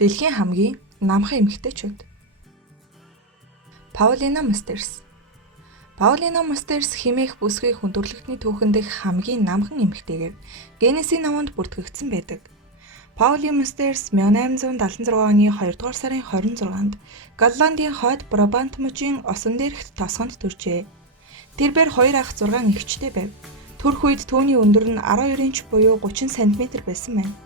Дэлхийн хамгийн намхан эмэгтэйчүүд. Паулина Мастерс. Паулина Мастерс хэмээх бүсгүй хүндрэлтний түүхэн дэх хамгийн намхан эмэгтэйгээр Геннесийн номонд бүртгэгдсэн байдаг. Паули Мастерс 1876 оны 2 дугаар сарын 26-нд Голландын хойд Брабант мужийн осон дээрхт тосгонд төржээ. Тэрээр 2 ах 6 эгчтэй байв. Төрөх үед түүний өндөр нь 12 инч буюу 30 см байсан байна.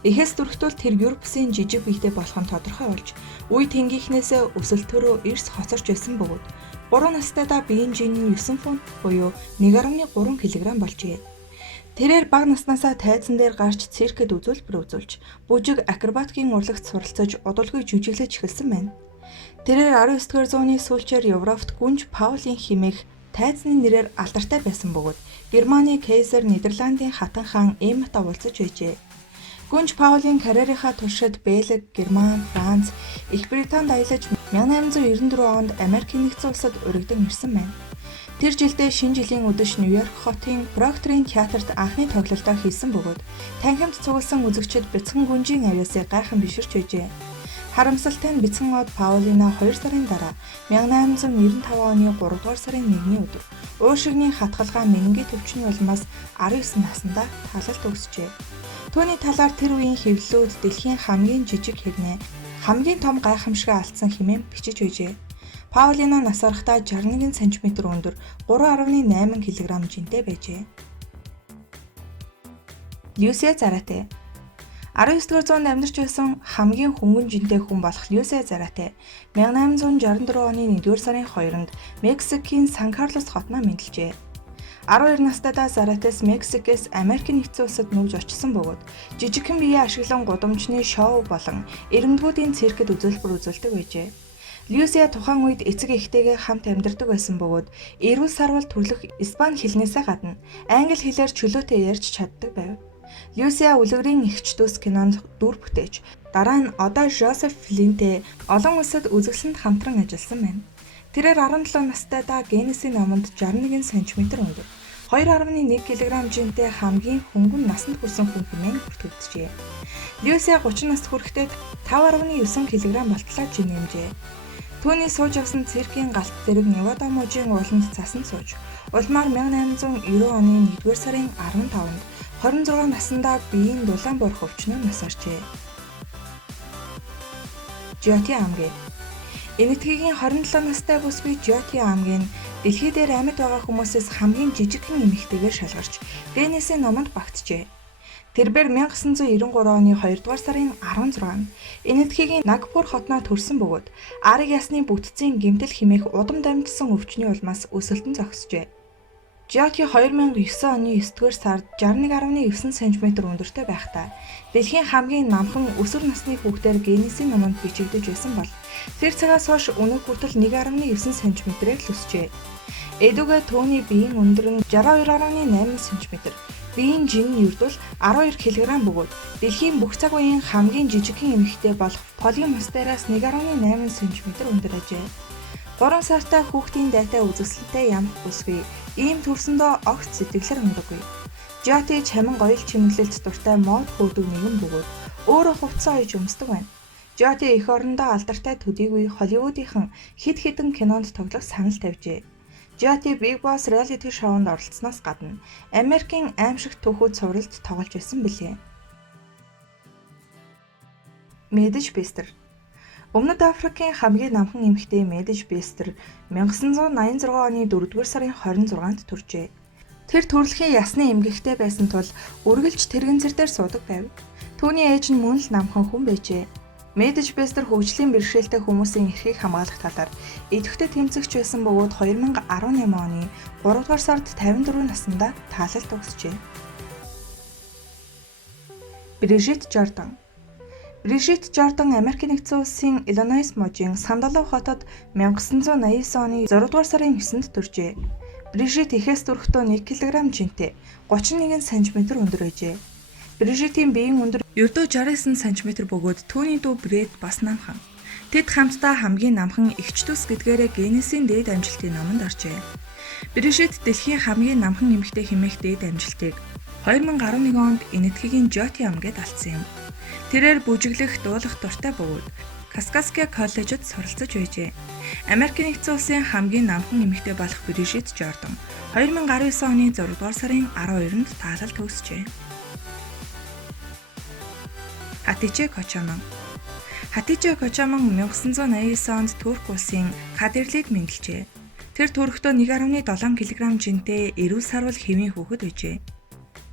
Эхээс дүрхтүүл тэр Европсын жижиг биетэй болох нь тодорхой болж, үе тэнгийнхнээсээ өсөлтөөрөө эрс хоцорч байсан бөгөөд 3 настайдаа биеийн жин нь 9 фунт буюу 1.3 кг болжээ. Тэрээр бага наснаасаа тайзан дээр гарч циркэд үзүүлбэр үзүүлж, бүжиг акробатикийн урлагт суралцаж, удалгүй жүжиглэж эхэлсэн байна. Тэрээр 19-р зууны сүүлчээр Европт гүнж Паулин хэмээх тайзны нэрээр алдартай байсан бөгөөд Германы Кайзер Нидерландын хатан хаан Эмматай уулзаж байжээ. Гүнж Паулин карьерийнхаа туршид Бельги, Герман, Франц, Их Британд аялаж 1894 онд Америкийн нэгдсэн улсад урагдан ирсэн байна. Тэр жилдээ шинэ жилийн өдөш Нью-Йорк хотын Прокторийн театрт анхны тоглолтоо хийсэн бөгөөд танхимд цугласан үзэгчид бяцхан гүнжийн авьяасыг гайхан биширч байжээ. Харамсалтай нь бяцхан од Паулина 2 сарын дараа 1895 оны 3 дугаар сарын 1-ний өдөр уушигны хатгалгаа менингит өвчний улмаас 19 наснда талалт өгсөжээ. Түүний талаар тэр үеийн хэвлэлүүд дэлхийн хамгийн жижиг хэрнээ хамгийн том гайхамшиг алдсан хэмээн бичиж байжээ. Паулина нас барахдаа 61 см өндөр 3.8 кг жинтэй байжээ. Люсия Зарате. 19-р зуунд амьдарч байсан хамгийн хөнгөн жинтэй хүн болох Люсия Зарате 1864 оны 1-р сарын 2-нд Мексикийн Сан Карлос хотноо мэндэлжээ. 12 настайдаа Заратес Мексикээс Америкийн нэгдсэн улсад нүүж очсон бөгөөд жижигхэн биеэ ашиглан гудамжны шоу болон эрэмдгүүдийн циркэд үзүүлбэр үзүүлдэг байжээ. Люсия тухайн үед эцэг эхтэйгээ хамт амьдардаг байсан бөгөөд эрүүл сарвал төрлөх Испани хэлнээсээ гадна англи хэлээр чөлөөтэй ярьж чаддаг байв. Люсия үлгэрийн эгч дүүс кинонд дүр бүтээж, дараа нь одоо Жозеф Флинтэй олон улсад үзэсгэлэнт хамтран ажилласан байна. Тэрээр 17 настайдаа Геннесийн номонд 61 см өндөр 2.1 кг жинтэй хамгийн хөнгөн насанд хүрсэн хүн хэмээн бүртгэгджээ. Люсия 30 наст хүрэхдээ 5.9 кг болтлоо жин нэмжээ. Түүний сууж авсан циркийн галт зэрэг Невада мужийн ууланд цасан сууж, улмаар 1890 оны 1-р сарын 15-нд 26 наснда биеийн дулаан борох өвчнөөр нас баржээ. Жиоти Амге. Энэтхэгийн 27 настай бүсгүй Жиоти Амге нь дэлхий дээр амьд байгаа хүмүүсээс хамгийн жижигхэн эмэгтэйгээр шалгарч Геннесийн номонд багтжээ. Тэрээр 1993 оны 2 дугаар сарын 16-нд Энэтхэгийн Нагпур хотноо төрсэн бөгөөд арыг ясны бүтцийн гэмтэл хэмээх удам дамжсан өвчний улмаас өсөлтөн зогсжээ. Жиоти 2009 оны 9-р сард 61.9 см өндөртэй байхдаа дэлхийн хамгийн намхан өсвөр насны хүүхдээр Геннесийн номонд бичигдэж байсан бол тэр цагаас хойш өнөө хүртэл 1.9 см-ээр л өсжээ. Эдүгээ түүний биеийн өндөр нь 62.8 см, биеийн жин нь ердөө 12 кг бөгөөд дэлхийн бүх цаг үеийн хамгийн жижигхэн эмэгтэй болох Поли Мастераас 1.8 см өндөр ажээ. 3 сартай хүүхдийн дайтай үзэсгэлэнтэй ямх бүсгүй ийм төрсөндөө огт сэтгэлээр ундаггүй. Жиоти чамин гоёл чимэглэлд дуртай мод хөөдөг нэгэн бөгөөд өөрөө хувцас ойж өмсдөг байна. Жиоти эх орондоо алдартай төдийгүй Холливуудынхан хэд хэдэн кинонд тоглох санал тавьжээ. Жиоти Big Boss reality шоунд оролцсноос гадна Америкийн аимшигт түүхүүд цувралд тоглож байсан билээ. Мэдэж Бестер. Өмнөд Африкийн хамгийн намхан эмэгтэй Мэдэж Бестер 1986 оны 4-р сарын 26-нд төржээ. Тэр төрөлхийн ясны эмгэгтэй байсан тул үргэлж тэрэгэнцэр дээр суудаг байв. Түүний ээж нь мөн л намхан хүн байжээ. Мэдэж Бестер хөгжлийн бэрхшээлтэй хүмүүсийн эрхийг хамгаалах талаар идэвхтэй тэмцэгч байсан бөгөөд 2018 оны 3 дугаар сард 54 наснда таалалт өгсөжээ. Брижит Жордан. Брижит Жордан Америкийн нэгдсэн улсын Иллинойс мужийн Сандалов хотод 1989 оны 6 дугаар сарын 9-нд төржээ. Брижит эхээс дүрхтөө 1 кг жинтэй 31 см өндөр байжээ. Брижитийн биеийн өндөр ердөө 69 см бөгөөд түүний дүү Брэд бас намхан. Тэд хамтдаа хамгийн намхан эгч дүүс гэдгээрээ Геннесийн дээд амжилтын номонд оржээ. Брижит дэлхийн хамгийн намхан эмэгтэй хэмээх дээд амжилтыг 2011 онд Энэтхэгийн Жиоти Амгед алдсан юм. Тэрээр бүжиглэх, дуулах дуртай бөгөөд Каскаскиа коллежид суралцж байжээ. Америкийн нэгдсэн улсын хамгийн намхан эмэгтэй болох Брижит Жордан 2019 оны 6 дугаар сарын 12-нд таалал төгсжээ. Хатиче Кочаман 1989 онд Турк улсын Кадирлийг мэндэлжээ. Тэр төрөхдөө 1.7 кг жинтэй эрүүл сарвал хэвийн хүүхэд байжээ.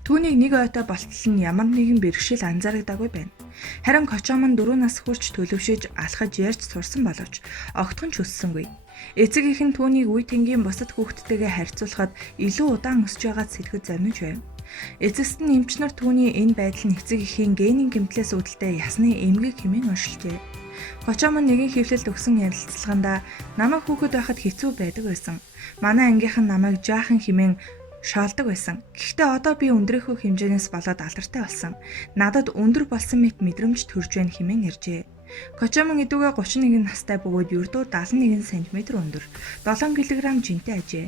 Түүнийг нэг ойтой болтол нь ямар нэгэн бэрхшээл анзаарагдаагүй байна. Харин Кочаман 4 нас хүрч төлөвшөж алхаж ярьж сурсан боловч огтхон ч өссөнгүй. Эцэг эх нь түүнийг үе тэнгийн бусад хүүхдтэйгээ харьцуулахад илүү удаан өсөж байгаад сэлгэд зарниж байв. Эцэст нь эмч нар түүний энэ байдал нь эцэг эхийн генийн гэмтлээс үүдэлтэй ясны эмгэг хэмээн уншилжээ. Кочаман нэгэн хэвлэлд өгсөн ярилцлаганда намайг хүүхэд байхад хэцүү байдаг байсан. Манай ангийнхан намайг жаахан хэмээн шаалдаг байсан. Гэхдээ одоо би өндрийнхөө хэмжээнээс болоод алдартай болсон. Надад өндөр болсон мэт мэдрэмж төрж байна хэмээн ярьжээ. Кочаман идүүгээ 31 настай бөгөөд ердөө 71 см өндөр, 7 кг жинтэй ажээ.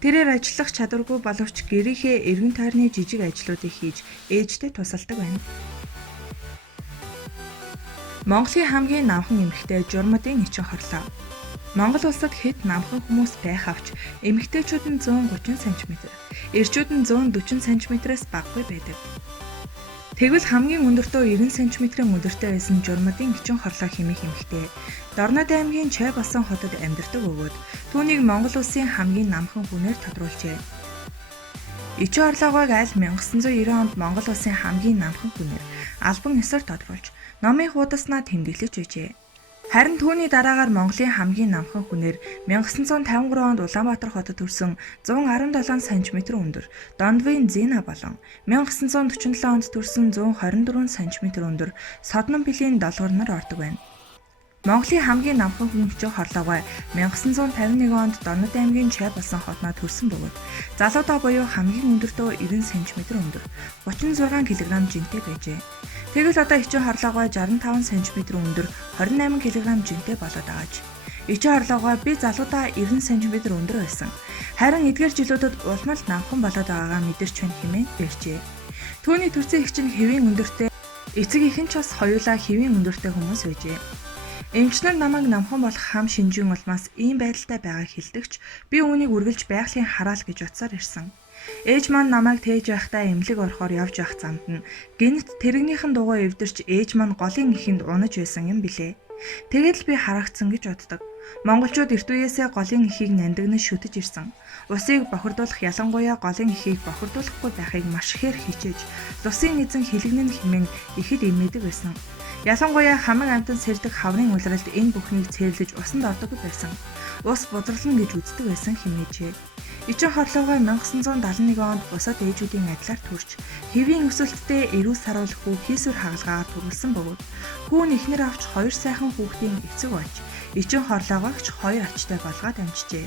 Тэрээр ажиллах чадваргүй боловч гэрийнхээ эргэн тойрны жижиг ажлуудыг хийж ээжтэй тусалдаг байна. Монголын хамгийн намхан эмэгтэй журмуудын эчин хорлоо. Монгол улсад хэд намхан хүмүүс байх авч эмэгтэйчүүд нь 130 см, эрчүүд нь 140 см-ээс багагүй байдаг. Тэгвэл хамгийн өндөртөө 90 см-ийн өдөртэй байсан журмуудын эчин хорлоо хэмээх эмэгтэй Дорнод аймгийн Чай болсон хотод амьдардаг бөгөөд түүнийг Монгол улсын хамгийн намхан хүнээр тодруулжээ. Эчин хорлоогойг аль 1990 онд Монгол улсын хамгийн намхан хүнээр албан ёсоор тодруулж номын хуудаснаа тэмдэглэж байжээ. Харин түүний дараагаар Монголын хамгийн намхан хүнээр 1953 онд Улаанбаатар хотод төрсөн 117 см өндөр Дондвин Зина болон 1947 онд төрсөн 124 см өндөр Содном Бэлийн долгор нар ордог байна. Монголын хамгийн намхан хүн эчин хорлоогой 1951 онд Дорнод аймгийн Чай болсон хотноо төрсөн бөгөөд залуудаа буюу хамгийн өндөртөө 90 см өндөр 36 кг жинтэй байжээ. Тэгвэл одоо эчин хорлоогой 65 см өндөр 28 кг жинтэй болоод байгаа ч. Эчин хорлоогой би залуудаа 90 см өндөр байсан. Харин эдгээр жилүүдэд улмал намхан болоод байгаагаа мэдэрч байна хэмээн ярьжээ. Түүний төрсөн эх чинь хэвийн өндөртэй, эцэг эх нь ч бас хоёулаа хэвийн өндөртэй хүмүүс байжээ. Эмчнэр намайг намхан болох хам шинжийн улмаас ийм байдалтай байгааг хэлдэгч би үүнийг үргэлж байгалийн хараал гэж утсаар ирсэн. Ээж маань намайг тээж байхдаа эмнэлэг орохоор явж байх замд нь гинт тэрэгнийхэн дугуй эвдэрч ээж маань голын ихэнд унаж байсан юм билээ. Тэгээд л би харагдсан гэж боддог. Монголчууд эрт үеэсээ голын эхийг нандинаж шүтэж ирсэн. Усыг бохирдуулах ялангуяа голын эхийг бохирдуулахгүй байхыг маш ихээр хичээж, лусын эзэн хилэгнэн хэмээн ихэд имээдэг байсан. Ялангуяа хамаг амтан сэрдэг хаврын улиралд энэ бүхнийг цээрлэж усанд ордог байсан. Ус будрална гэж үздэг байсан хэмээжээ. Эчин хорлоогой 1971 онд бусад ээжүүдийн адилаар төрж, хэвийн өсөлттэй эрүүл саруул хүү хийсвэр хагалгаагаар төрүүлсэн бөгөөд хүүн эхнэр авч 2 сайхан хүүхдийн эцэг болж, эчин хорлоогойгч 2 ачтай болгоод амжжээ.